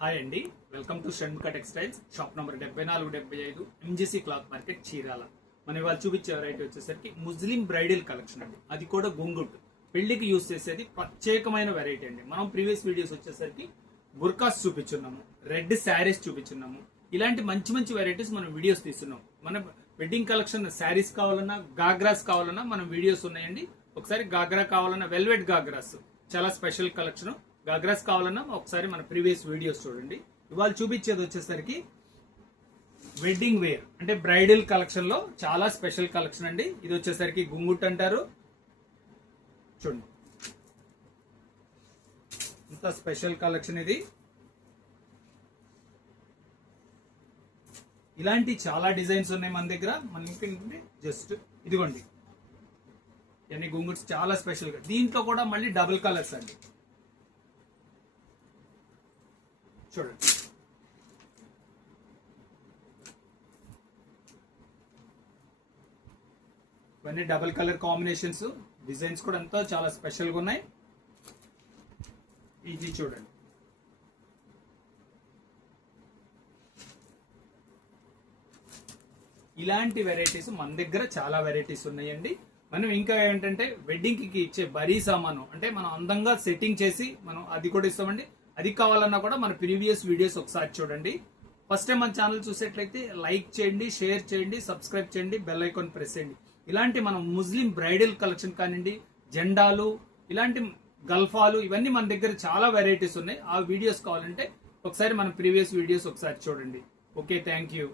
Hi అండి, welcome to Shanmukha textiles. Shop number 7475 MGC cloth market, Chirala. మనం ఇవాళ చూపించే వెరైటీ వచ్చేసరికి ముస్లిం బ్రైడల్ కలెక్షన్ అండి. అది కూడా గుంగుట్ పెళ్లికి యూజ్ చేసేది ప్రత్యేకమైన వెరైటీ అండి. మనం ప్రీవియస్ వీడియోస్ వచ్చేసరికి బుర్కాస్ చూపించున్నాము, రెడ్ శారీస్ చూపించున్నాము. ఇలాంటి మంచి మంచి వెరైటీస్ మనం వీడియోస్ తీస్తున్నాం. మన వెడ్డింగ్ కలెక్షన్ శారీస్ కావాలన్నా, గాగ్రాస్ కావాలన్నా మనం వీడియోస్ ఉన్నాయండి. ఒకసారి గాగ్రా కావాలన్నా వెల్వెట్ గాగ్రాస్ చాలా స్పెషల్ కలెక్షన్. గాగ్రాస్ కావాలన్నా ఒకసారి మన ప్రీవియస్ వీడియోస్ చూడండి. ఇవాళ చూపించేది వచ్చేసరికి వెడ్డింగ్ వేర్ అంటే బ్రైడల్ కలెక్షన్ లో చాలా స్పెషల్ కలెక్షన్ అండి. ఇది వచ్చేసరికి గుంగుట్ అంటారు. చూడండి ఇంత స్పెషల్ కలెక్షన్ ఇది. ఇలాంటి చాలా డిజైన్స్ ఉన్నాయి మన దగ్గర. మనకి జస్ట్ ఇదిగోండి, ఇవన్నీ గుంగుట్స్ చాలా స్పెషల్ గా. దీంట్లో కూడా మళ్ళీ డబుల్ కలర్స్ అండి. చూడండి ఇవన్నీ డబుల్ కలర్ కాంబినేషన్స్. డిజైన్స్ కూడా అంతా చాలా స్పెషల్ గా ఉన్నాయి. ఇది చూడండి, ఇలాంటి వెరైటీస్ మన దగ్గర చాలా వెరైటీస్ ఉన్నాయండి. మనం ఇంకా ఏంటంటే వెడ్డింగ్ కి ఇచ్చే బరీ సామాను అంటే మనం అందంగా సెట్టింగ్ చేసి మనం అది కూడా ఇస్తామండి. అది కావాలన్నా కూడా మన ప్రీవియస్ వీడియోస్ ఒకసారి చూడండి. ఫస్ట్ టైం మన ఛానల్ చూసేట్లయితే లైక్ చేయండి, షేర్ చేయండి, సబ్స్క్రైబ్ చేయండి, బెల్ ఐకాన్ ప్రెస్ చేయండి. ఇలాంటి మనం ముస్లిం బ్రైడల్ కలెక్షన్ కానివ్వండి, జెండాలు, ఇలాంటి గల్ఫాలు, ఇవన్నీ మన దగ్గర చాలా వెరైటీస్ ఉన్నాయి. ఆ వీడియోస్ కావాలంటే ఒకసారి మన ప్రీవియస్ వీడియోస్ ఒకసారి చూడండి. Okay, thank you.